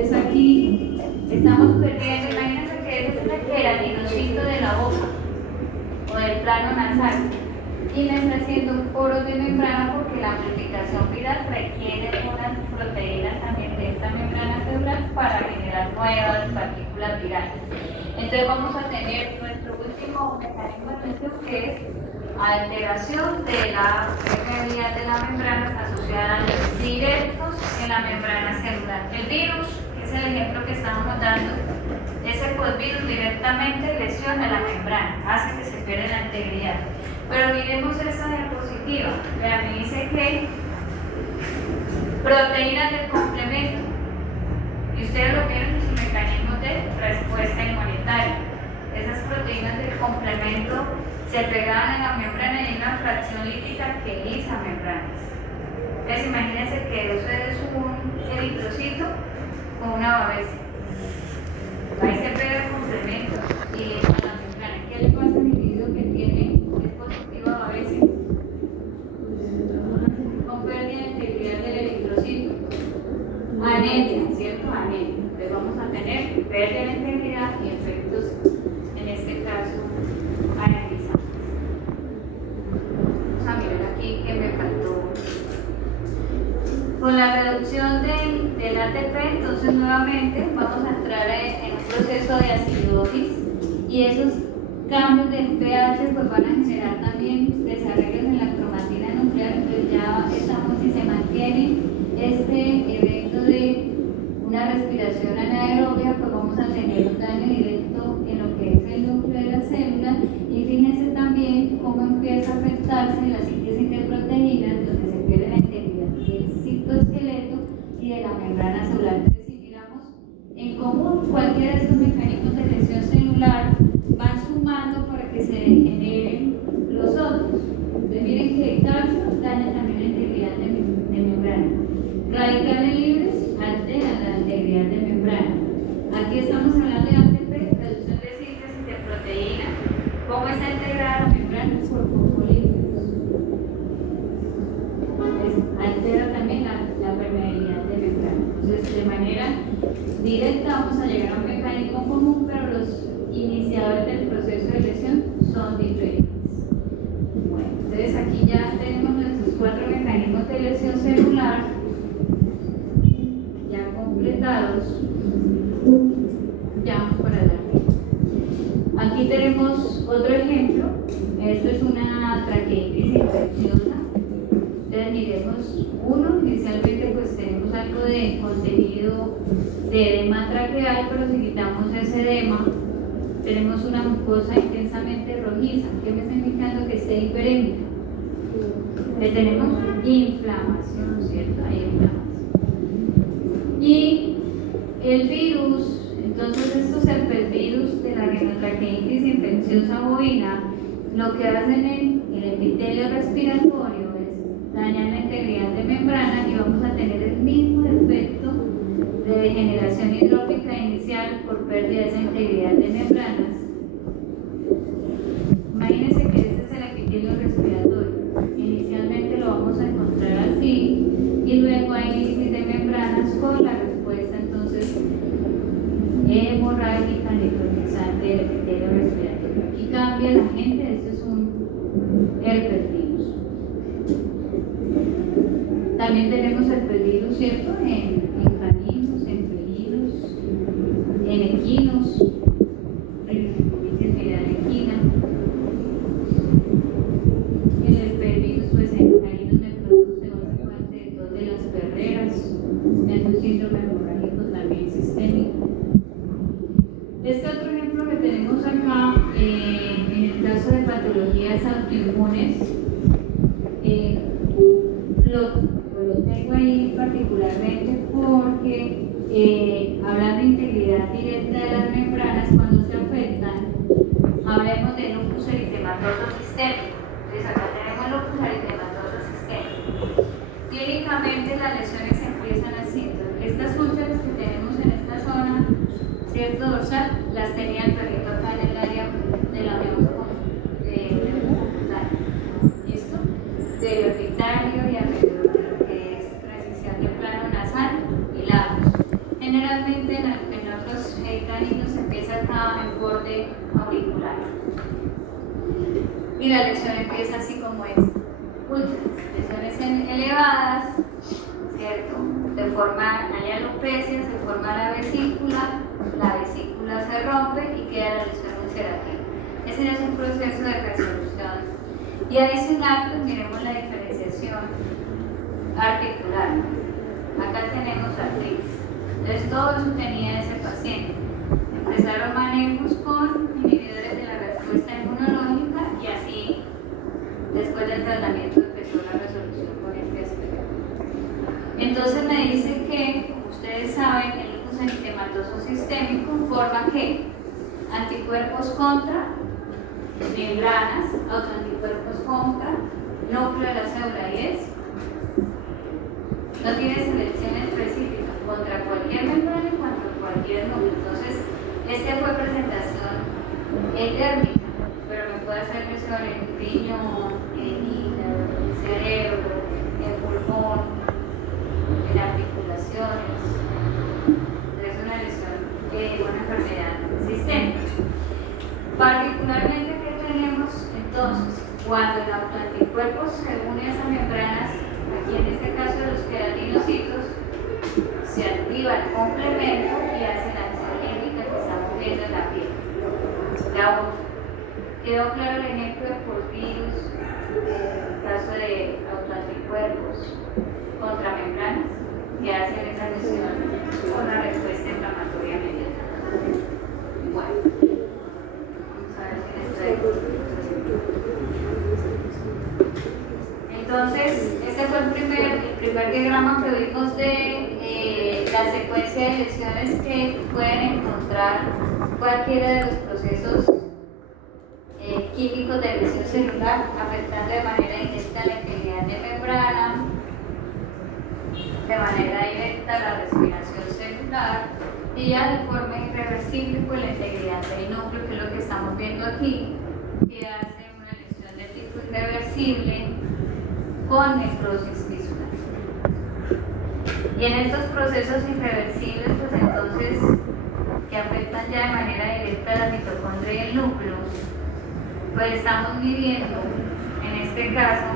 Entonces aquí estamos perdiendo, imagínense que ese es el queratinocito de la boca o del plano nasal y me está haciendo poros de membrana porque la amplificación viral requiere unas proteínas también de esta membrana celular para generar nuevas partículas virales. Entonces vamos a tener nuestro último mecanismo de lesión, que es alteración de la permeabilidad de la membrana asociada a los directos en la membrana celular. El virus, que es el ejemplo que estábamos dando, ese virus directamente lesiona la membrana, hace que se pierda la integridad. Pero miremos esta diapositiva. Vean, me dice que proteínas del complemento. Y ustedes lo vieron en sus mecanismos de respuesta inmunitaria. Esas proteínas del complemento se pegaban en la membrana y hay una fracción lítica que lisa membranas. Entonces imagínense que eso es un eritrocito con una babesa. Ahí se pega el complemento y lisa la membrana. ¿Qué le pasa al individuo que tiene positiva babesa? Con pérdida de integridad del eritrocito. Anemia, ¿cierto? Anemia. Entonces vamos a tener pérdida de integridad y efectos, en este caso, anemizantes. Vamos a mirar aquí que me faltó. Con la reducción del ATP, entonces nuevamente vamos a entrar en un proceso de acidosis y esos cambios del pH pues van a generar también desarreglos en la cromatina nuclear. Entonces ya estamos, si se mantiene este evento de una respiración anaerobia, pues vamos a tener un daño directo en lo que es el núcleo de la célula. Y fíjense también cómo empieza a afectarse la síntesis de proteínas, donde se pierde la integridad del citoesqueleto y de la membrana celular. Entonces, si miramos en común, cualquiera de estos mecanismos de lesión celular van sumando para que se generen los otros. Entonces, miren que el calcio daña también la integridad de membrana. Radicales libres alteran la integridad de membrana. Aquí estamos hablando de ATP, reducción de síntesis de proteína. ¿Cómo está integrada la membrana? Por fosfolípidos. Altera también la permeabilidad de membrana. Entonces, de manera directa vamos a llegar a un mecanismo común, pero los iniciadores del proceso de lesión son diferentes. Bueno, entonces aquí ya tenemos nuestros 4 mecanismos de lesión celular ya completados. Ya vamos para adelante. Aquí tenemos otro ejemplo. Esto es una traqueitis infecciosa. Entonces miremos uno. Inicialmente pues tenemos algo de contenido de edema traqueal, pero si quitamos ese edema tenemos una mucosa intensamente rojiza. ¿Qué me está indicando? Que esté hiperémica. Le tenemos inflamación, ¿cierto? Hay inflamación. Y el virus, entonces estos herpesvirus de la rinotraqueitis infecciosa bovina, lo que hacen en el epitelio respiratorio es dañar la integridad de membrana y vamos a tener el mismo efecto de degeneración hidrópica inicial por pérdida de esa integridad de membranas. Imagínense que este es el epitelio respiratorio. Inicialmente lo vamos a encontrar así y luego hay lisis de membranas con la respuesta entonces hemorrágica necrotizante del epitelio respiratorio. Aquí cambia la gente, esto es un herpesvirus. También tenemos herpesvirus, ¿cierto? En caninos, en felinos, en equinos, rinotraqueitis viral equina. El herpesvirus pues en caninos me produce básicamente de todas de las perreras, es un síndrome hemorrágico también sistémico. Este otro ejemplo que tenemos acá, en el caso de patologías autoinmunes, lo tengo ahí particularmente porque hablando de integridad directa de las membranas, cuando se afectan, hablemos de lupus eritematoso sistémico. Entonces acá tenemos lupus eritematoso sistémico. Clínicamente las lesiones empiezan así. Entonces, estas úlceras que tenemos en esta zona, ¿cierto? Dorsal, las tenía el perrito acá en el área de la ¿listo? Del orbitario y alrededor de lo que es transición de plano nasal y labios. Generalmente en otros caninos empieza acá en borde auricular. Y la lesión empieza así como es. Lesiones elevadas, ¿cierto? Se forma la alopecia, se forma la vesícula se rompe y queda la lesión ulcerativa. Ese es un proceso de resolución. Y adicional, pues miremos la diferenciación articular. Acá tenemos artritis. Entonces todo eso tenía ese paciente. Empezaron manejos con inhibidores de la respuesta inmunológica y así, después del tratamiento, empezó la resolución con este aspecto. Entonces me dice que, como ustedes saben, el lupus eritematoso sistémico forma ¿qué? Anticuerpos contra membranas, autoanticuerpos contra núcleo de la célula, y es no tiene selección específica contra cualquier membrana y contra cualquier núcleo. Entonces, esta fue presentación endérmica, pero me puede hacer lesión en el riñón, en el hígado, en el cerebro, en el pulmón, en articulaciones. Es una lesión, una enfermedad sistémica. Particularmente, ¿qué tenemos entonces? Cuando el autoanticuerpo se une a esas membranas, aquí en este caso de los queratinocitos, se activa el complemento y hace la acción límbica que estamos viendo en la piel. ¿Quedó claro el ejemplo de porvirus, el caso de autoanticuerpos contra membranas que hacen esa lesión con la respuesta inflamatoria inmediata? Bueno, vamos a ver si esto Entonces, este fue el primer diagrama que vimos de la secuencia de lesiones que pueden encontrar cualquiera de los procesos químicos de lesión celular, afectando de manera directa la integridad de membrana, de manera directa la respiración celular y ya de forma irreversible pues la integridad del núcleo, que es lo que estamos viendo aquí, que hace una lesión de tipo irreversible con necrosis visual. Y en estos procesos irreversibles, pues entonces, que afectan ya de manera directa a la mitocondria y el núcleo, pues estamos midiendo, en este caso,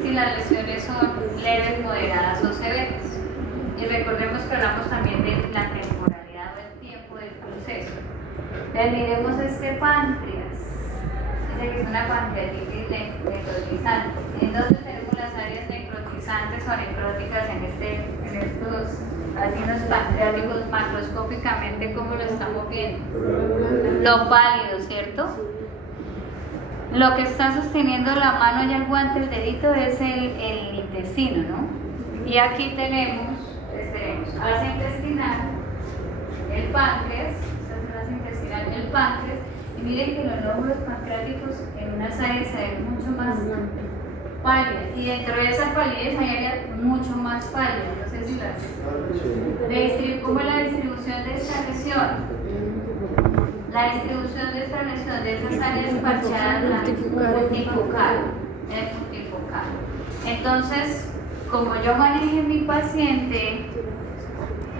si las lesiones son leves, moderadas o severas. Y recordemos que hablamos también de la temporalidad o el tiempo del proceso. Entonces, miremos este páncreas. Dice que es una pancreatitis necrotizante. Entonces tenemos las áreas necrotizantes o necróticas en estos asinos pancreáticos macroscópicamente, como lo estamos viendo. Lo pálido, ¿cierto? Lo que está sosteniendo la mano y el guante, el dedito, es el intestino, ¿no? Y aquí tenemos asa intestinal, el páncreas, esta es la asa intestinal, el páncreas. Y miren que los lóbulos pancreáticos en unas áreas se ven mucho más pálidas, y dentro de esa palidez hay áreas mucho más pálidas. No sé si ¿cómo es la distribución de esta lesión? La distribución de esta lesión de esas áreas parchadas multifocal. Entonces, como yo maneje mi paciente,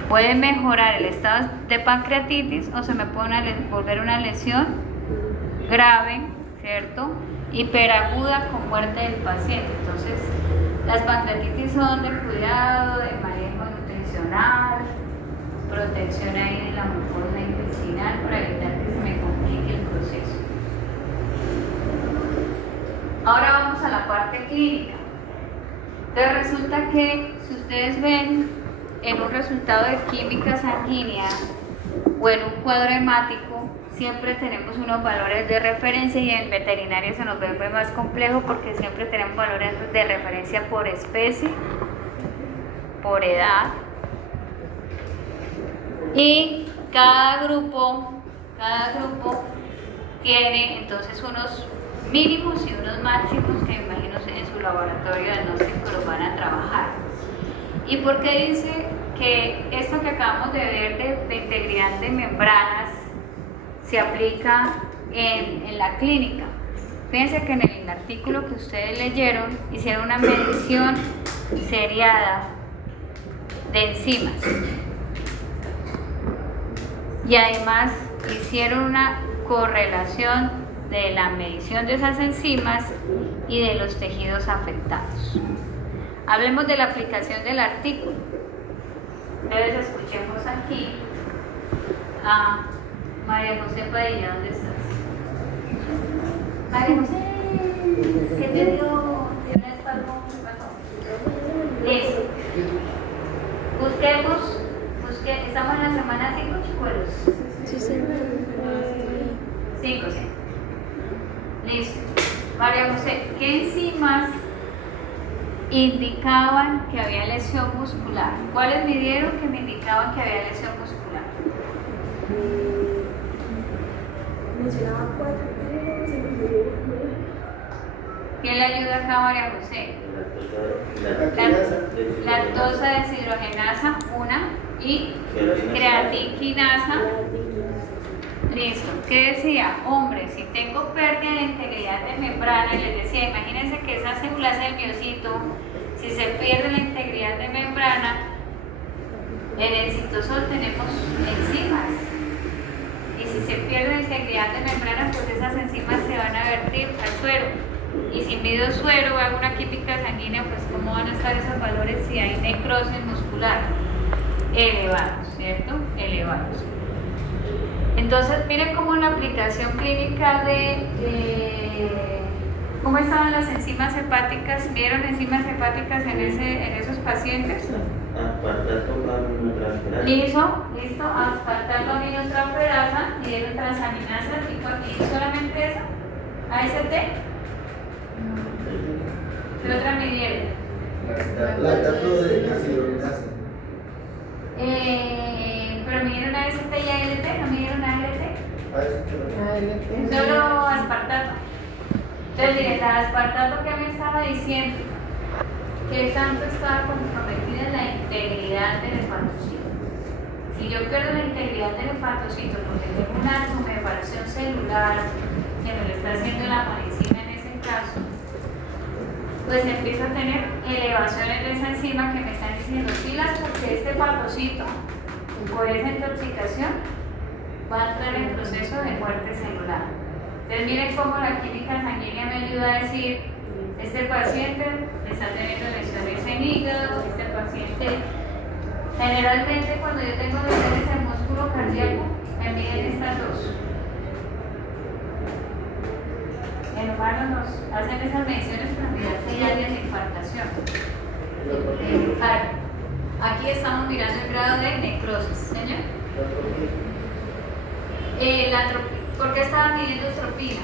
puede mejorar el estado de pancreatitis o se me puede volver una lesión grave, ¿cierto? Hiperaguda con muerte del paciente. Entonces, las pancreatitis son de cuidado, de manejo nutricional, protección ahí de la mucosa intestinal para evitar que se me complique el proceso. Ahora vamos a la parte clínica. Entonces resulta que si ustedes ven en un resultado de química sanguínea o en un cuadro hemático, siempre tenemos unos valores de referencia, y en veterinaria se nos vuelve más complejo porque siempre tenemos valores de referencia por especie, por edad, y cada grupo tiene entonces unos mínimos y unos máximos que me imagino en su laboratorio diagnóstico los van a trabajar. ¿Y por qué dice que esto que acabamos de ver de integridad de membranas se aplica en la clínica? Fíjense que en el artículo que ustedes leyeron hicieron una medición seriada de enzimas. y además hicieron una correlación de la medición de esas enzimas y de los tejidos afectados. Hablemos de la aplicación del artículo. Entonces escuchemos aquí a María José Padilla. ¿Dónde estás? María José, ¿qué te dio? ¿De una espalda? ¿Qué pasó? Listo. Busquemos, estamos en la semana 5, chicuelos. Sí, señor. 5, sí. Listo. María José, ¿qué enzimas indicaban que había lesión muscular? ¿Cuáles midieron que me indicaban que había lesión muscular? Mencionaba 4, pero se me olvidó. ¿Quién le ayuda acá a María José? Lactosa deshidrogenasa, una, y creatinquinasa. Listo. ¿Qué decía? Hombre, si tengo pérdida de integridad de membrana, les decía, imagínense que esas células del miocito, si se pierde la integridad de membrana, en el citosol tenemos enzimas. Y si se pierde la integridad de membrana, pues esas enzimas se van a vertir al suero. Y si mido suero o hago una química sanguínea, pues cómo van a estar esos valores si hay necrosis muscular. Elevados, ¿cierto? Elevados. Entonces, miren cómo la aplicación clínica cómo estaban las enzimas hepáticas. ¿Vieron enzimas hepáticas en esos pacientes? Listo, aspartato aminotransferasa y transaminasa y solamente eso, AST. ¿Qué otra midieron? Lactato deshidrogenasa. Pero midieron AST y ALT, ¿no midieron ALT? AST. Solo aspartato. Entonces, miren, la aspartato que me estaba diciendo que tanto estaba comprometida en la integridad del hepatocito. Si yo pierdo la integridad del hepatocito porque tengo una tumefacción celular que me lo está haciendo la parencima en ese caso, pues empiezo a tener elevaciones de esa enzima que me están diciendo pilas porque este hepatocito por esa intoxicación va a entrar en proceso de muerte celular. Entonces miren cómo la química sanguínea me ayuda a decir este paciente está teniendo lesiones en hígado, este paciente generalmente cuando yo tengo lesiones en músculo cardíaco me miden estas dos. En humanos nos hacen esas mediciones para mirar señales de infartación. Aquí estamos mirando el grado de necrosis, ¿señor? ¿Por qué estaba midiendo tropina?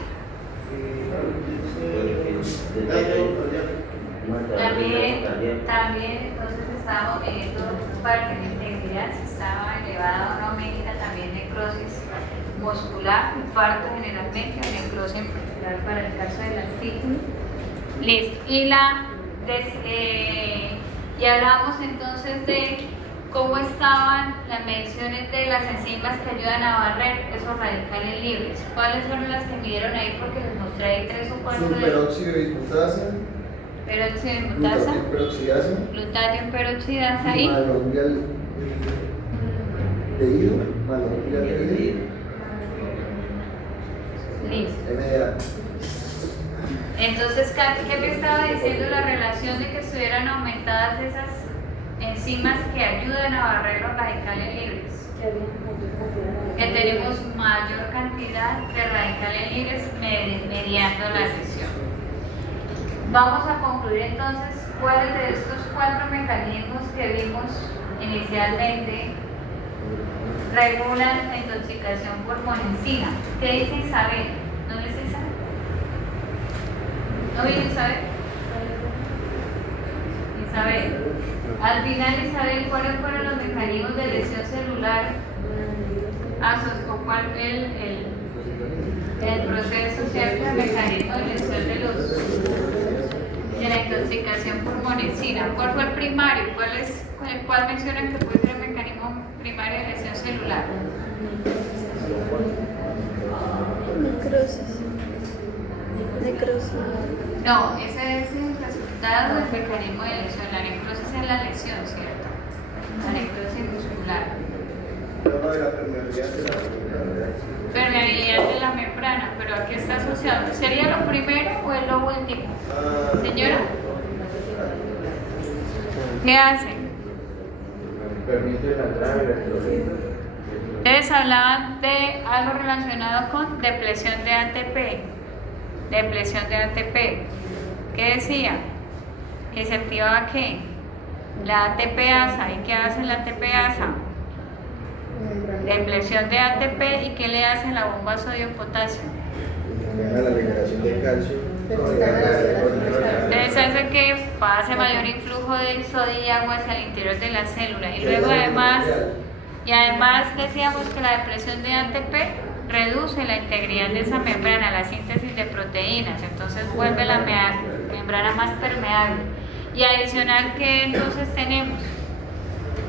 También entonces estábamos midiendo parte de integridad, si estaba elevada o no, medida también necrosis muscular, infarto generalmente, o necrosis en particular para el caso del artículo. Listo. Y hablamos entonces de cómo estaban las mediciones de las enzimas que ayudan a barrer esos radicales libres. ¿Cuáles fueron las que midieron ahí? Porque les mostré ahí 3 o 4 de Superóxido de dismutasa. Peróxido de mutasa. Peroxidasa. Glutatión peroxidasa ahí. Malondial leído. Malondial leído. Listo. MDA. Entonces, Katy, ¿qué me estaba diciendo la relación de que estuvieran aumentadas esas enzimas que ayudan a barrer los radicales libres? Que tenemos mayor cantidad de radicales libres mediando la lesión. Vamos a concluir entonces cuáles de estos 4 mecanismos que vimos inicialmente regulan la intoxicación por monenzima. ¿Qué dice Isabel? ¿No dice Isabel? ¿No viene Isabel? Isabel. Al final, Isabel, ¿cuáles fueron los mecanismos de lesión celular? ¿O cuál fue el proceso, cierto? El mecanismo de lesión de la intoxicación por monenzima. ¿Cuál fue el primario? ¿Cuál mencionan que puede ser el mecanismo primario de lesión celular? Necrosis. No, ese es el resultado del mecanismo de lesión. La necrosis es la lesión, ¿cierto? La necrosis muscular. Pero no de la enfermedad. Permeabilidad de la membrana, pero aquí está asociado. ¿Sería lo primero o es lo último? Señora, ¿qué hace? Permite la entrada y la explosión. Ustedes hablaban de algo relacionado con depresión de ATP. Depresión de ATP. ¿Qué decía? ¿Que se activaba qué? La ATPasa. ¿Y qué hace la ATPasa? Depresión de ATP. ¿Y qué le hace la bomba sodio-potasio? La liberación de calcio. Entonces hace que pase mayor influjo de sodio y agua hacia el interior de la célula. Y luego además decíamos que la depresión de ATP reduce la integridad de esa membrana, la síntesis de proteínas, entonces vuelve la membrana más permeable. Y adicional que entonces tenemos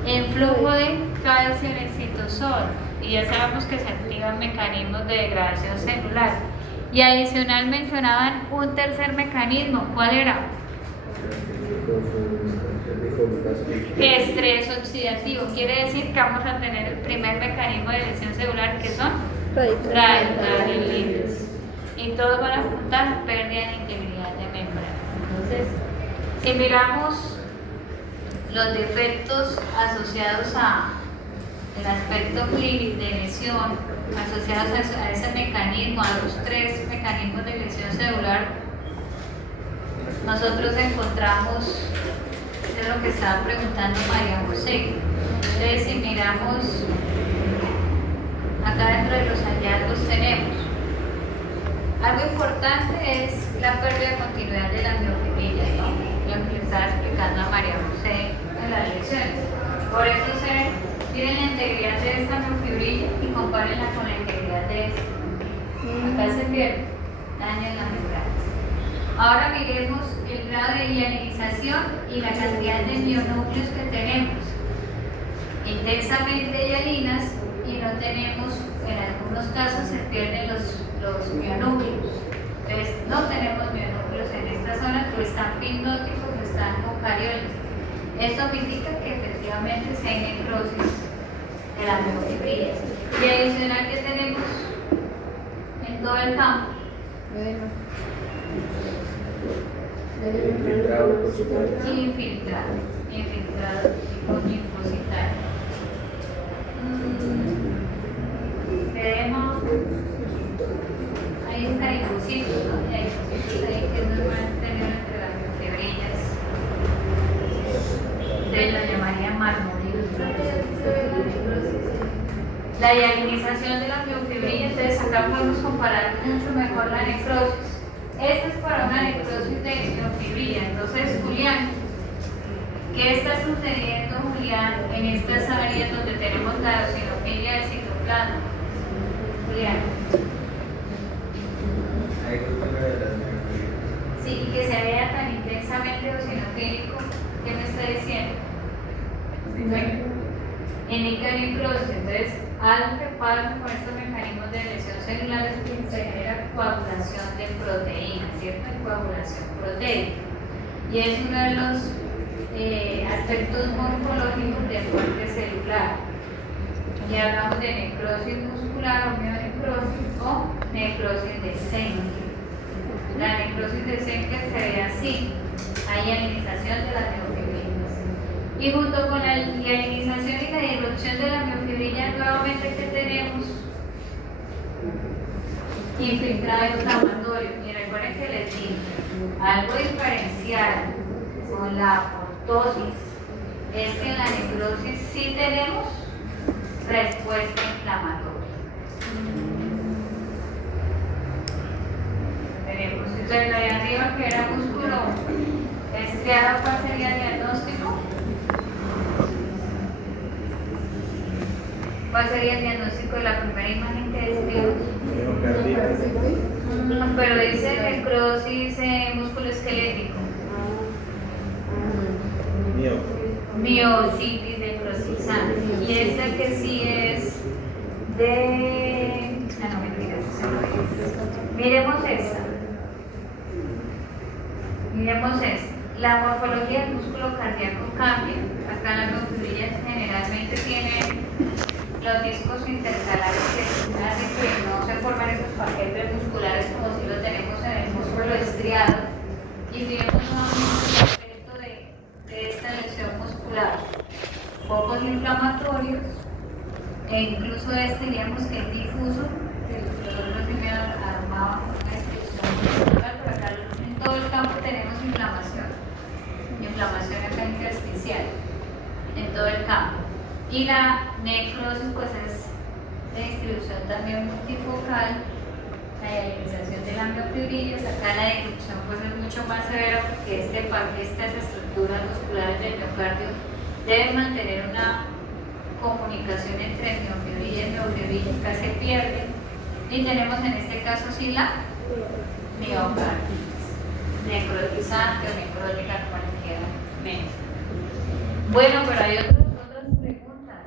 influjo de calcio en el citosol, y ya sabemos que se activan mecanismos de degradación celular. Y adicional mencionaban un tercer mecanismo, ¿cuál era? Estrés oxidativo, quiere decir que vamos a tener el primer mecanismo de lesión celular, que son radicales libres, y todos van a apuntar a pérdida de integridad de membrana. Entonces, si miramos los defectos asociados al aspecto clínico de lesión, asociados a ese mecanismo, a los tres mecanismos de lesión celular, nosotros encontramos, es lo que estaba preguntando María José. Entonces, si miramos acá dentro de los hallazgos, tenemos algo importante, es la pérdida de continuidad de la miofibrila, ¿no? Lo que le estaba explicando a María José en las lecciones. Por eso miren la integridad de esta miofibrila y compárenla con la integridad de esta. Acá se pierde daño en las membranas. Ahora miremos el grado de hialinización y la cantidad de mionúcleos que tenemos. Intensamente hialinas, y no tenemos, en algunos casos se pierden los mionúcleos. Entonces no tenemos mionúcleos en esta zona, que están pindóticos, están eucarioles. Esto indica que efectivamente se hay necrosis de las miofibrillas. Y adicional que tenemos en todo el campo. Infiltrado tipo linfocitario. Tenemos, ahí está linfocitos, ¿no? Y hay linfocitos ahí que es normal tener entre las miofibrillas. Ustedes lo llamarían marmolitos. La hialinización de la miofibrilla, entonces acá podemos comparar mucho mejor la necrosis. Esta es para una necrosis de miofibrilla. Entonces, Julián, ¿qué está sucediendo, Julián, en estas áreas donde tenemos la eosinofilia del citoplasma? Julián. Sí, y que se vea tan intensamente eosinofílico, ¿qué me está diciendo? Indica necrosis. Entonces, algo que pasa con estos mecanismos de lesión celular es que se genera coagulación de proteínas, ¿cierto? Coagulación proteica. Y es uno de los aspectos morfológicos de muerte celular. Y hablamos de necrosis muscular o mionecrosis o necrosis de Schenker. La necrosis de Schenker se ve así: hay hialinización de las miofibrillas. Y junto con la hialinización y la disrupción de la miofibrilla, nuevamente, ¿qué tenemos? Infiltrado inflamatorio. Y recuerden que les dije, algo diferencial con la apoptosis es que en la necrosis sí tenemos respuesta inflamatoria. Tenemos, entonces la de arriba, que era músculo estriado, ¿cuál sería el diagnóstico? ¿Cuál sería el diagnóstico de la primera imagen que describimos? Pero dice necrosis músculo esquelético. Miocitis necrosizante. Y esta que sí es de... no, mentiras, esa no es. Miremos esta. Miremos esta. La morfología del músculo cardíaco cambia. Acá las miofibrillas generalmente tienen los discos intercalares que hacen que no se formen esos paquetes musculares como si lo tenemos en el músculo estriado. Y tenemos nuevamente el efecto de esta lesión muscular. Focos inflamatorios, e incluso diríamos que es difuso, que nosotros primero armábamos una descripción muscular, pero acá en todo el campo tenemos inflamación acá intersticial, en todo el campo. Y la necrosis pues es de distribución también multifocal, la dialización de la miofibrillas. Acá la disrupción pues es mucho más severa porque estas estructuras musculares del miocardio deben mantener una comunicación entre miofibrillas y miofibrillas, acá se pierde, y tenemos en este caso sí la miocarditis, necrotizante o necrótica, como le quieran menos. Bueno, pero hay otras preguntas.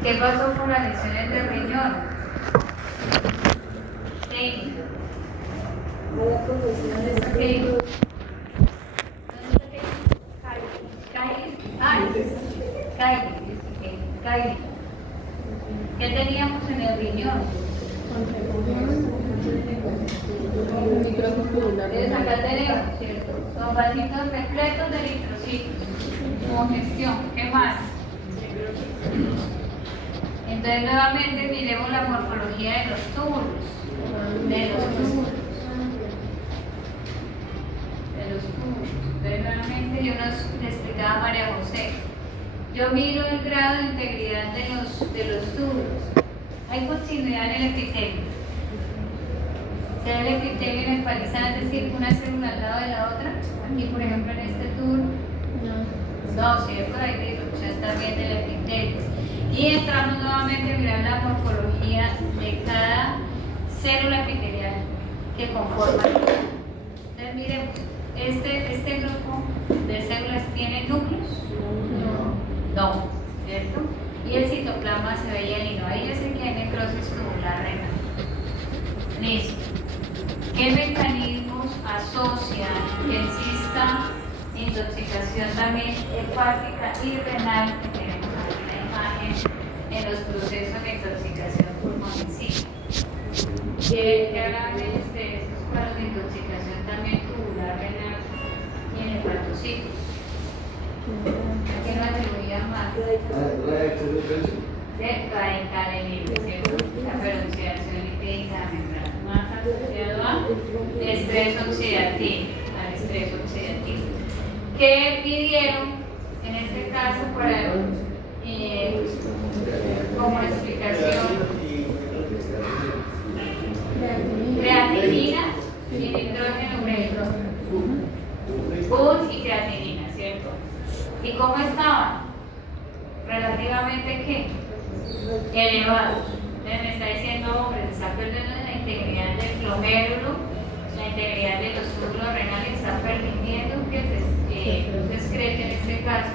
¿Qué pasó con las lesiones de riñón? Sí. ¿Dónde está Kate? Kylie. ¿Qué teníamos en el riñón? Entonces acá tenemos, ¿cierto? Son vasitos repletos de eritrocitos, congestión. ¿Qué más? Entonces nuevamente miremos la morfología de los túbulos. Entonces nuevamente yo le explicaba a María José. Yo miro el grado de integridad de los túbulos. Hay continuidad en el epitelio. Si hay el epitelio nepalizado, es decir, una célula al lado de la otra. Aquí, por ejemplo, en este túbulo. No, ¿cierto? Hay disrupción también del epitelio. Y entramos nuevamente a mirar la morfología de cada célula epitelial que conforma. Entonces, miremos, este grupo de células tiene núcleos. No, ¿cierto? Y el citoplasma se veía lino. Ahí ya sé que hay necrosis tubular renal. Listo. ¿Qué mecanismos asocian que exista intoxicación también hepática y renal, que tenemos aquí la imagen, en los procesos de intoxicación pulmonar? ¿Qué hablaban ellos de estos cuadros de intoxicación también tubular renal y en hepatocitos? ¿A qué no atribuían más? Radicalemilia, ¿cierto? La peroxidación lipídica de membrana, más asociado a estrés oxidativo, al estrés oxidativo. ¿Qué pidieron en este caso como explicación? Creatinina y nitrógeno greco. BUN y creatinina, ¿cierto? ¿Y cómo estaban? Relativamente, ¿qué? Elevados. Entonces me está diciendo, hombre, se está perdiendo la integridad del glomérulo, la integridad de los túbulos renales, está permitiendo que se excreten, en este caso,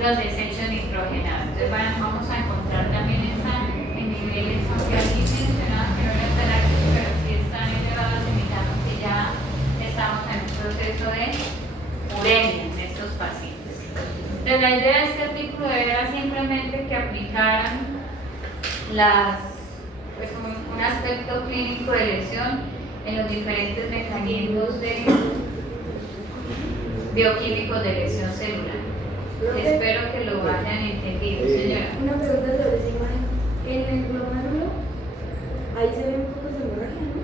los desechos nitrogenados. Entonces vamos a encontrar también en niveles, aunque aquí mencionaba que no eran tan altos, pero sí están elevados, indicando que ya estamos en un proceso de uremia en estos pacientes. Entonces la idea de este artículo era simplemente que aplicaran un aspecto clínico de lesión en los diferentes mecanismos bioquímicos de lesión celular. Espero que lo hayan entendido, señora. Una pregunta sobre esa imagen. En el glomérulo, ahí se ven focos de hemorragia, ¿no?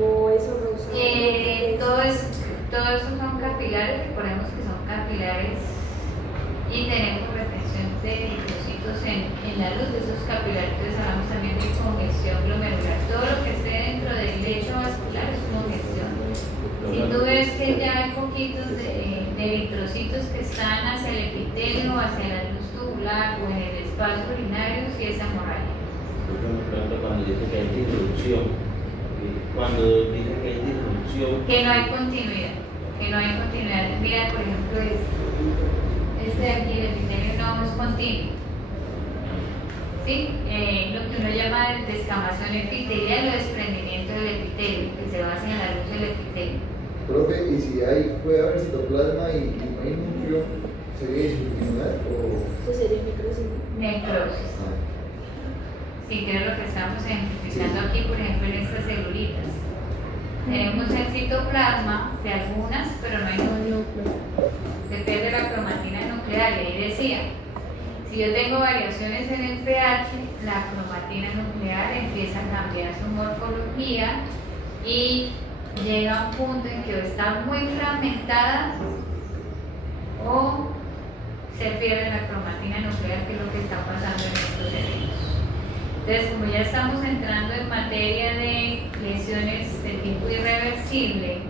¿O eso no? Todo eso son capilares, recordemos que son capilares y tenemos retención de eritrocitos en la luz de esos capilares. Entonces hablamos también de congestión glomerular. Todo lo que esté dentro del lecho vascular es congestión. Si tú ves que ya hay poquitos de eritrocitos que están hacia el epitelio, hacia la luz tubular o en el espacio urinario, si es hemorragia. Cuando dice que hay disrupción, que no hay continuidad, mira, por ejemplo, este de aquí, el epitelio no es continuo, ¿sí? Lo que uno llama descamación epitelial o desprendimiento del epitelio, que se basa en la luz del epitelio. Profe, ¿y si puede haber citoplasma y no hay núcleo, sería disfuncional o...? Pues sería necrosis, ¿no? necrosis. Sí, que es lo que estamos identificando aquí, por ejemplo, en estas celulitas. Tenemos el citoplasma de algunas, pero no hay núcleo. Depende de la cromatina nuclear, y ahí decía, si yo tengo variaciones en el pH, la cromatina nuclear empieza a cambiar su morfología y llega a un punto en que o está muy fragmentada o se pierde la cromatina nuclear, que es lo que está pasando en estos eventos. Entonces, como ya estamos entrando en materia de lesiones de tipo irreversible,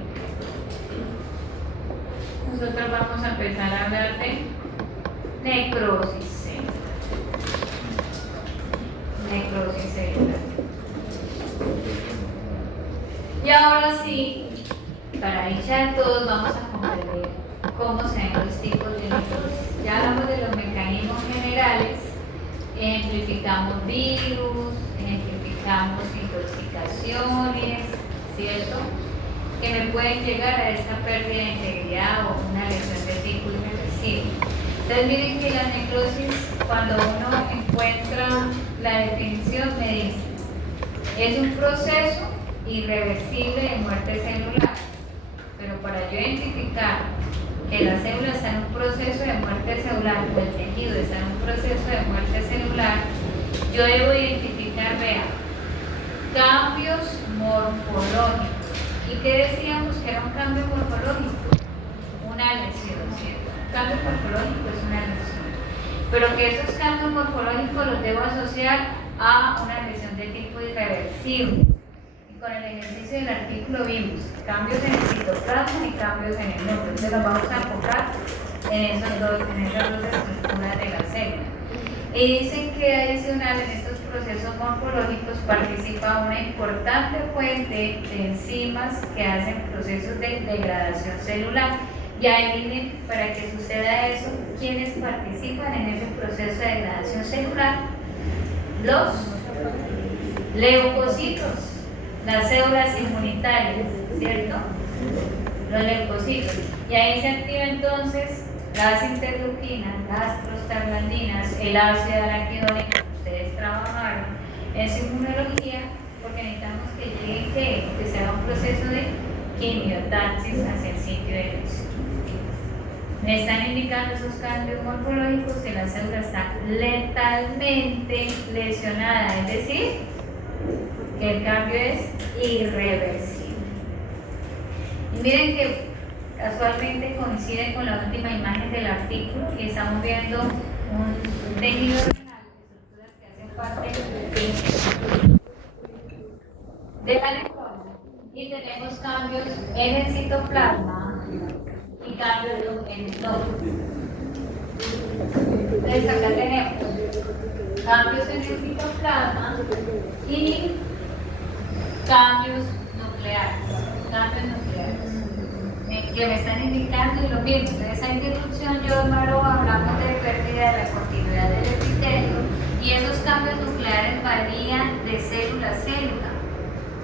nosotros vamos a empezar a hablar de necrosis celular. Necrosis celular. Y ahora sí, para dicha de todos, vamos a comprender cómo se ven los tipos de necrosis. Ya hablamos de los mecanismos generales, ejemplificamos virus, ejemplificamos intoxicaciones, ¿cierto? Que me pueden llegar a esta pérdida de integridad o una lesión de tipo irreversible. Entonces miren que la necrosis, cuando uno encuentra la definición, me dice, es un proceso irreversible de muerte celular. Pero para yo identificar que la célula está en un proceso de muerte celular o el tejido está en un proceso de muerte celular, yo debo identificar, vean, cambios morfológicos. ¿Y qué decíamos que era un cambio morfológico? Una lesión, ¿cierto? Un cambio morfológico es una lesión. Pero que esos cambios morfológicos los debo asociar a una lesión de tipo irreversible. Y con el ejercicio del artículo vimos cambios en el citoplasma y cambios en el núcleo. Entonces nos vamos a enfocar en esas dos estructuras de la célula. Y dicen que adicional en estos procesos morfológicos participa una importante fuente de enzimas que hacen procesos de degradación celular. Y ahí miren, para que suceda eso, ¿quiénes participan en ese proceso de degradación celular? Los leucocitos, las células inmunitarias, ¿cierto? Los leucocitos. Y ahí se activa entonces las interleuquinas, las prostaglandinas, el ácido araquidónico que ustedes trabajaron en su inmunología, porque necesitamos que llegue, que se haga un proceso de quimiotaxis hacia el sitio de lesión. Me están indicando esos cambios morfológicos que la célula está letalmente lesionada, es decir, que el cambio es irreversible. Y miren que casualmente coincide con la última imagen del artículo y estamos viendo un tejido renal, estructuras que hacen parte de la necrosis, y tenemos cambios en el citoplasma y cambios en el nódulo. Entonces acá tenemos cambios en el citoplasma y cambios nucleares. Que me están indicando y lo mismo. En esa introducción yo y Maro hablamos de pérdida de la continuidad del epitelio y esos cambios nucleares varían de célula a célula,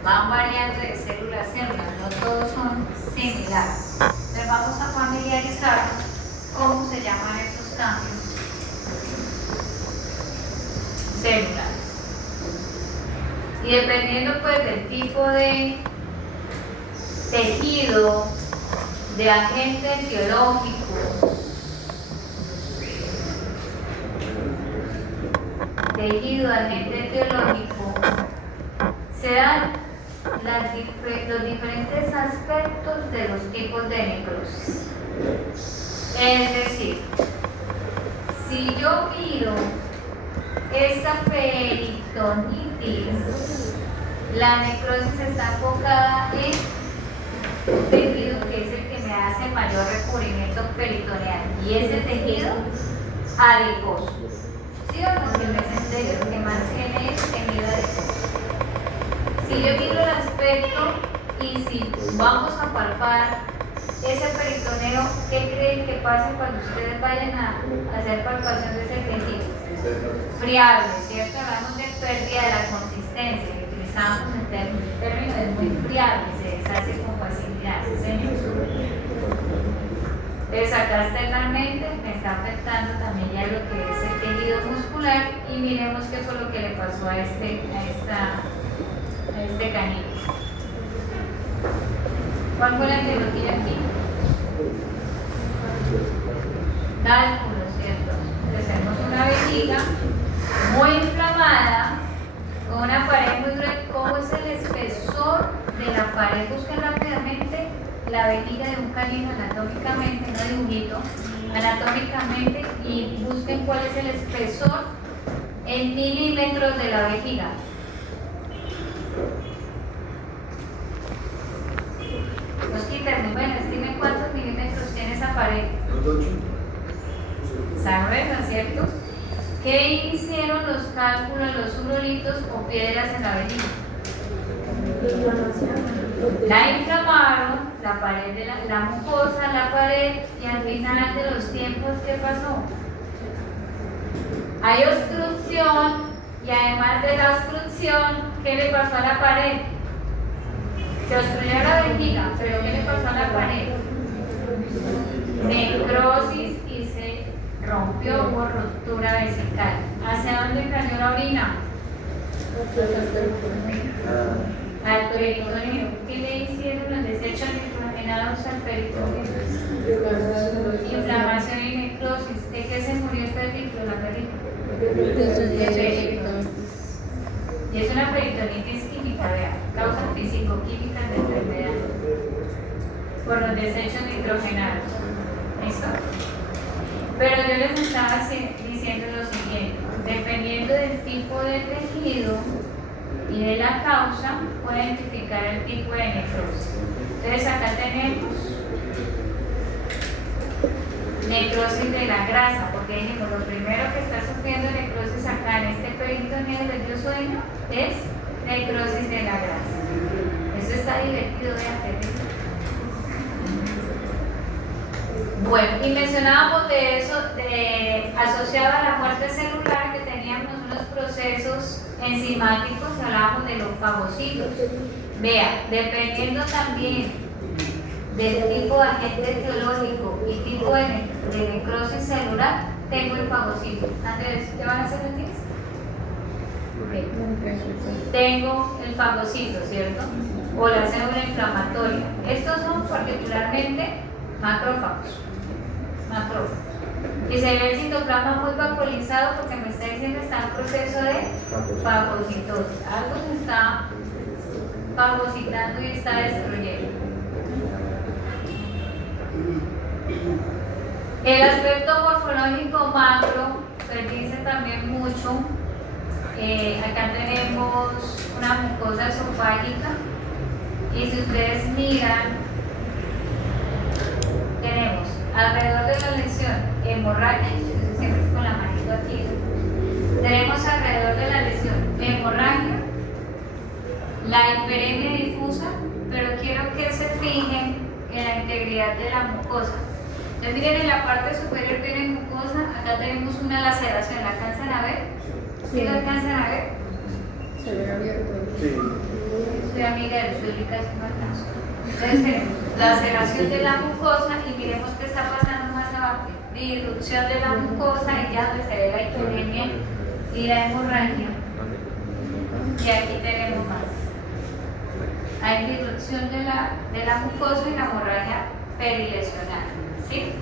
van variando de célula a célula, no todos son similares. Entonces vamos a familiarizarnos cómo se llaman esos cambios celulares. Y dependiendo pues del tipo de tejido, de agente etiológico, se dan los diferentes aspectos de los tipos de necrosis. Es decir, si yo miro esta peritonitis, la necrosis está enfocada en un tejido que es el que me hace mayor recubrimiento peritoneal y ese tejido adiposo. ¿Sí o no? Que el mesenterio que más tiene es tejido adiposo. Si yo miro el aspecto y si vamos a palpar ese peritoneo, ¿qué creen que pase cuando ustedes vayan a hacer palpación de ese tejido? Friable, ¿cierto? Hablamos de pérdida de la consistencia, que utilizamos en términos de muy friable, se deshace con facilidad, ¿sí, señor? Entonces acá externamente me está afectando también ya lo que es el tejido muscular y miremos qué fue lo que le pasó a este canino. ¿Cuál fue la etiología aquí? Cálculo, ¿cierto? Entonces tenemos una vejiga muy inflamada, con una pared muy gruesa. ¿Cómo es el espesor de la pared? Busquen rápidamente la vejiga de un canino anatómicamente, no dibujito, anatómicamente, y busquen cuál es el espesor en milímetros de la vejiga. Los quítame, bueno, estime cuántos milímetros tiene esa pared. ¿Saben, no es cierto? ¿Qué hicieron los cálculos, los urolitos o piedras en la vejiga? La inflamaron, la pared de la mucosa, la pared, y al final de los tiempos, ¿qué pasó? Hay obstrucción, y además de la obstrucción, ¿qué le pasó a la pared? Se obstruyó la vejiga, pero ¿qué le pasó a la pared? Necrosis y se rompió, hubo ruptura vesical. ¿Hacia dónde cayó la orina? Al peritoneo. ¿Qué le hicieron los desechos nitrogenados al peritoneo? Inflamación y necrosis. ¿De qué se murió el perrito, la perrita? De peritonitis. Y es una peritonitis química, vean, causas físico-químicas de enfermedad por los desechos nitrogenados. ¿Listo? Pero yo les estaba diciendo lo siguiente: dependiendo del tipo de tejido y de la causa, puede identificar el tipo de necrosis. Entonces acá tenemos necrosis de la grasa, porque dijimos lo primero que está sufriendo necrosis acá en este peritoneo del yo sueño es necrosis de la grasa. Eso está divertido de hacer. Bueno, y mencionábamos de eso, asociado a la muerte celular, que teníamos unos procesos enzimáticos, hablábamos de los fagocitos. Vea, dependiendo también del tipo de agente etiológico y tipo de necrosis celular, tengo el fagocito. Andrés, ¿qué van a hacer los 10? Okay. Tengo el fagocito, ¿cierto? O la célula inflamatoria. Estos son particularmente macrófagos. Y se ve el citoplasma muy vaporizado porque me está diciendo que está en proceso de fagocitosis. Algo se está fagocitando y está destruyendo. El aspecto morfológico macro perdice también mucho. Acá tenemos una mucosa esofágica y si ustedes miran, tenemos alrededor de la lesión hemorragia, siempre con la manito aquí, tenemos alrededor de la lesión hemorragia, la hiperemia difusa, pero quiero que se fijen en la integridad de la mucosa. Entonces miren, en la parte superior tiene mucosa, acá tenemos una laceración, ¿la alcanzan a ver? ¿Sí lo alcanzan a ver? Se ve abierto. Sí. Soy amiga del suelo y casi no alcanzo. Entonces tenemos laceración de la mucosa y miremos qué está pasando más abajo. Disrupción de la mucosa y ya donde se ve la hiperemia y la hemorragia. Y aquí tenemos más. Hay disrupción de la mucosa y la hemorragia perilesional. ¿Sí?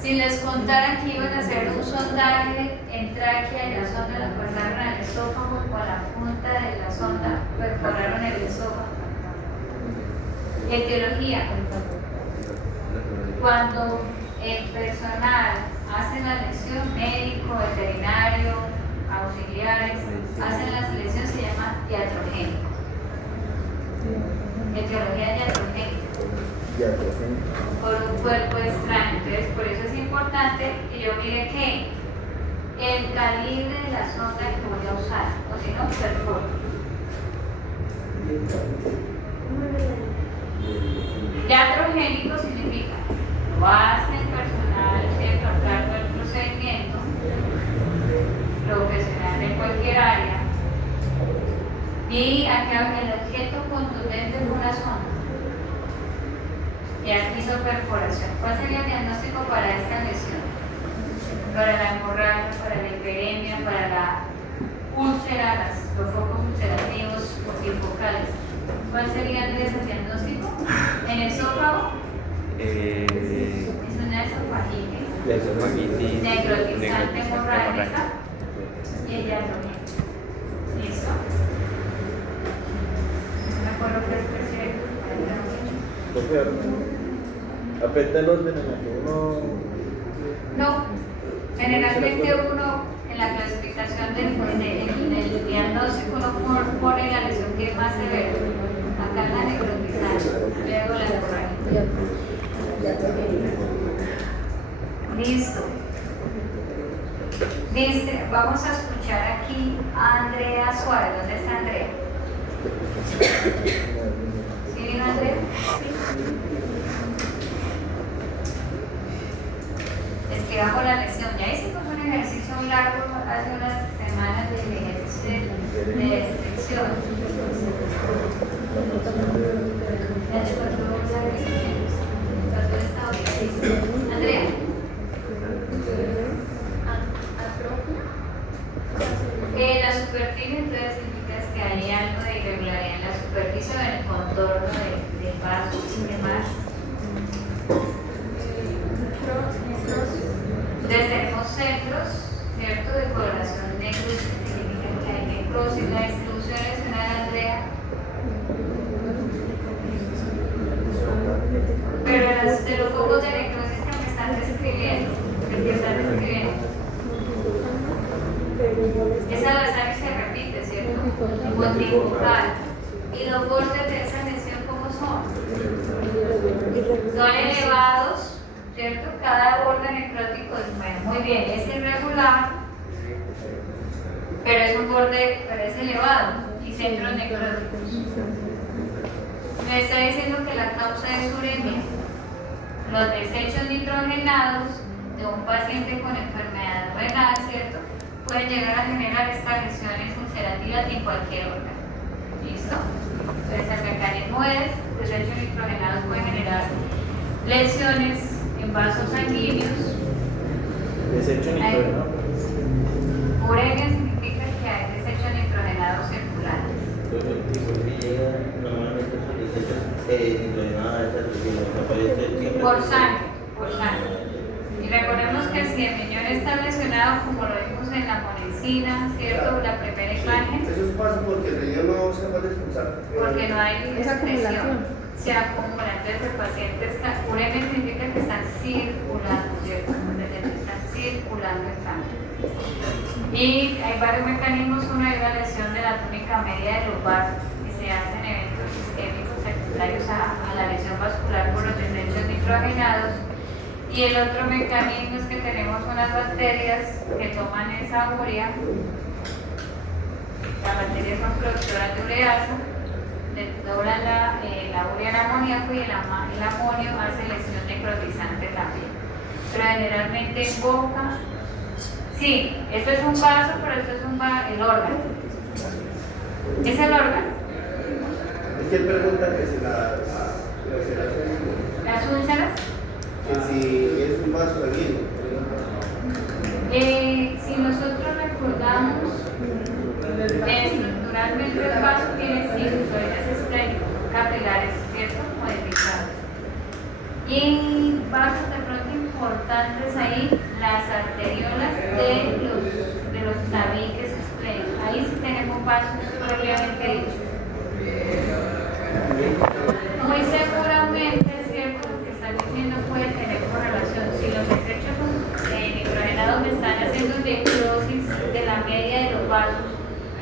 Si les contara que iban a hacer un sondaje en tráquea y la sonda la pasaron al esófago, con la punta de la sonda perforaron el esófago. Etiología. Cuando el personal hace la lesión, médico, veterinario, auxiliares, hacen la selección, se llama iatrogénico. Etiología iatrogénica. Por un cuerpo extraño. Entonces, por eso es importante que yo mire que el calibre de la sonda que voy a usar, o si no, perforo. Iatrogénico significa lo hace el personal ¿cierto? A cargo del procedimiento, profesional de cualquier área, y acá el objeto contundente es una sonda. ya hizo perforación. ¿Cuál sería el diagnóstico para esta lesión? Para la hemorragia, para la hiperemia, para la úlcera, los focos ulcerativos bifocales. ¿Cuál sería el diagnóstico? En el esófago es una esofagitis necrotizante hemorrágica y el diagnóstico. ¿Listo? No me acuerdo qué especie de ¿Afecta el orden en el que uno...? No, generalmente uno en la clasificación del diagnóstico uno pone la lesión que es más severa. Acá la necrotizante, luego la hemorragia. Listo. Dice, vamos a escuchar aquí a Andrea Suárez. ¿Dónde está Andrea? ¿Sí vino Andrea? Escribamos la lesión. Ya hicimos un ejercicio largo hace unas semanas de ejercicio de descripción. Andrea. La superficie entonces significa que hay algo de irregularidad en la superficie o en el contorno del vaso y demás. Entonces tenemos centros, ¿cierto?, de coloración negra, significa que hay necrosis. La distribución lesional, Andrea. Pero de los focos de necrosis que me están describiendo, esa basal se repite, ¿cierto? Multifocal. ¿Y los bordes de esa lesión cómo son? Son elevados, ¿cierto? Cada borde necrótico es muy bien, es irregular, pero es un borde, pero es elevado y centros necróticos. Me está diciendo que la causa es uremia. Los desechos nitrogenados de un paciente con enfermedad renal, ¿cierto?, pueden llegar a generar estas lesiones ulcerativas en cualquier órgano. ¿Listo? Entonces el mecanismo es, desechos nitrogenados pueden generar lesiones en vasos sanguíneos. Desecho nitrogenado. Uremia significa que hay desechos nitrogenados circulares. Por sangre. Y recordemos que si el riñón está lesionado, como lo vimos en la monesina, ¿cierto? La primera imagen. Eso pasa porque el riñón no se puede expulsar. Porque no hay expresión. Se acumula. Entonces el paciente está, uremia significa que están circulando, ¿cierto? Están circulando en sangre. Y hay varios mecanismos. Uno es la lesión de la túnica media del lumbar, y se hacen eventos isquémicos secundarios a la lesión vascular por los desechos nitrogenados. Y el otro mecanismo es que tenemos unas bacterias que toman esa urea. Las bacterias son productoras de ureasa, doblan la urea en amoníaco y el amonio hace lesión necrotizante también. Pero generalmente en boca. Sí, esto es un vaso, pero esto es el órgano. ¿Es el órgano? Es que él pregunta que si ¿Las úlceras? que si es un vaso sanguíneo. Si nosotros recordamos, estructuralmente el vaso tiene sinusoides esplénicos, capilares, ¿cierto?, modificados. Y vasos de pronto importantes ahí, las arteriolas de los tabiques esplénicos. Ahí sí tenemos vasos propiamente dichos. Muy seguramente, ¿cierto?, lo que están diciendo puede tener correlación. Si los desechos nitrogenados me están haciendo necrosis de la media de los vasos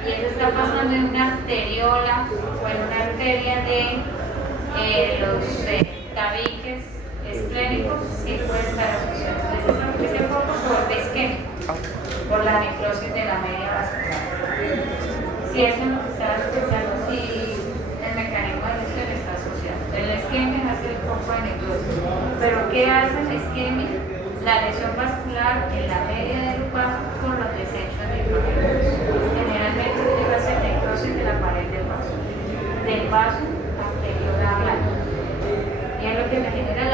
y eso está pasando en una arteriola o en una arteria de los tabiques esplénicos, sí puede estar asociado. Entonces, ese foco por isquémico, por la necrosis de la media vascular. Si eso es lo que está asociado, si el mecanismo de lesión está asociado. El isquemia hace el foco de necrosis. ¿Pero qué hace el isquemia? La lesión vascular en la media del vaso por los desechos nitrogenados. Generalmente llega a ser necrosis de la pared del vaso arteriolar blanco. Y es lo que me genera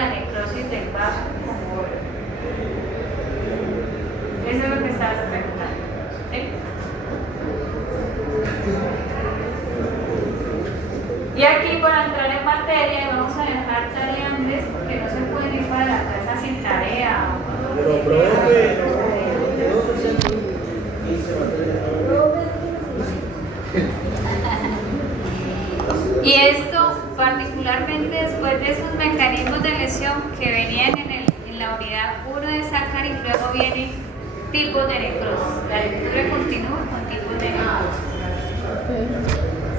Y aquí, para entrar en materia, vamos a dejar tareantes porque no se pueden ir para la casa sin tarea. Pero profe, no sean 15 materias. Y esto, particularmente después de esos mecanismos de lesión que venían en la unidad 1 de Sácar, y luego vienen tipos de necrosis. La lectura continúa con tipos de necrosis.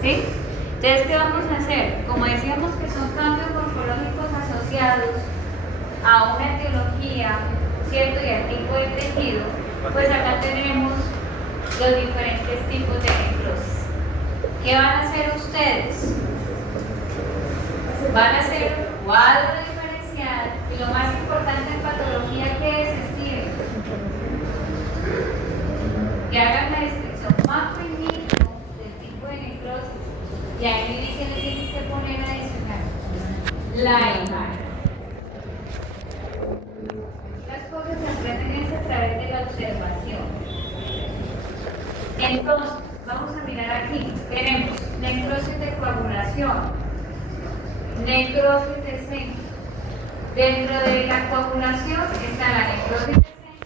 ¿Sí? Entonces, ¿qué vamos a hacer? Como decíamos que son cambios morfológicos asociados a una etiología, ¿cierto? Y al tipo de tejido, pues acá tenemos los diferentes tipos de necrosis. ¿Qué van a hacer ustedes? Van a hacer un cuadro diferencial y lo más importante en patología que es Steven, que hagan la descripción macro y micro del tipo de necrosis y ahí me dicen que tienen que poner adicional la imagen. Las cosas se aprenden a través de la observación. Entonces, vamos a mirar aquí. Tenemos necrosis de coagulación, necrosis de seno. Dentro de la coagulación está la necrosis de seno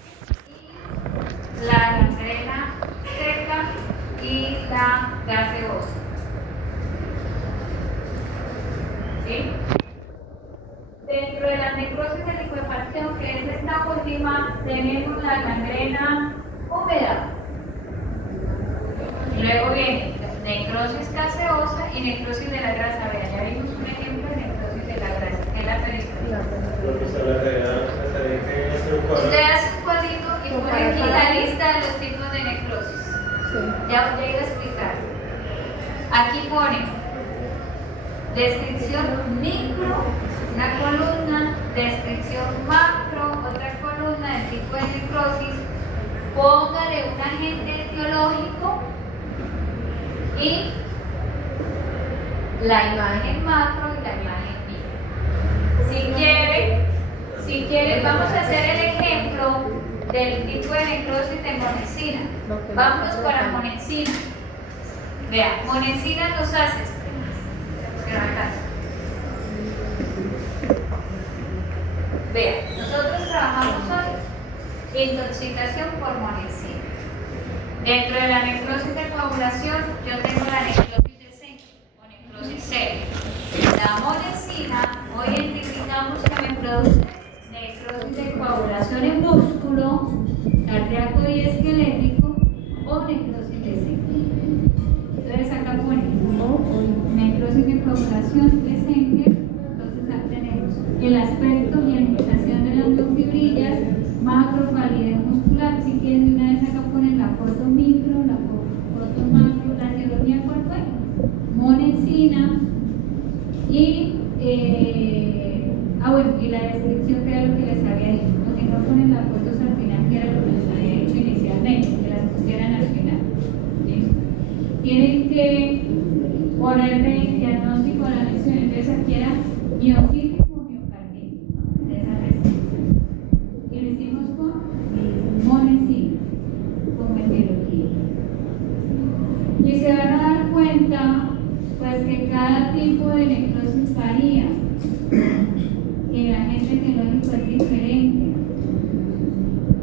y la gangrena seca y la gaseosa. ¿Sí? Dentro de la necrosis de licuefacción, que es esta última, tenemos la gangrena húmeda. Luego viene necrosis gaseosa y necrosis de la grasa. Vean, ya vimos un ejemplo de necrosis de la grasa, que es la peristaltina. Usted hace un cuadrito y pone aquí la lista de los tipos de necrosis. Ya voy a ir a explicar. Aquí pone descripción micro, una columna, descripción macro, otra columna del tipo de necrosis. Póngale un agente etiológico y la imagen macro y la imagen micro. Si quiere, vamos a hacer el ejemplo del tipo de necrosis de monensina. Vámonos para monensina. Vea, monensina los haces. Vea, nosotros trabajamos hoy intoxicación por monensina. Dentro de la necrosis de coagulación, yo tengo la necrosis de seno o necrosis seria. La monensina, hoy identificamos que me produce necrosis de coagulación en músculo, cardíaco y esquelético o necrosis de seno. Entonces acá pone necrosis de coagulación de Sanger. Entonces acá tenemos el aspecto y agitación de las miofibrillas, macro, palidez muscular. Si quieren de una vez acá ponen la foto micro, la foto macro. La etiología ¿cuál fue? Monensina y bueno, y la descripción que era lo que les había dicho. O si no ponen las fotos al final, que era lo que les había dicho inicialmente, que las pusieran al final. ¿Sí? Tienen que ponerle el diagnóstico de la lesión. Entonces aquí era miocítico o miocarditis, ¿no? De esa restricción. Y lo hicimos con monensina, como etiología. Y se van a dar cuenta, pues, que cada tipo de necrosis varía, que el agente etiológico es diferente,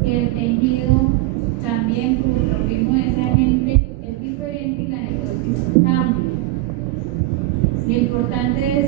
que el tejido también, por lo mismo de ese agente, es diferente y la necrosis cambia. Lo importante es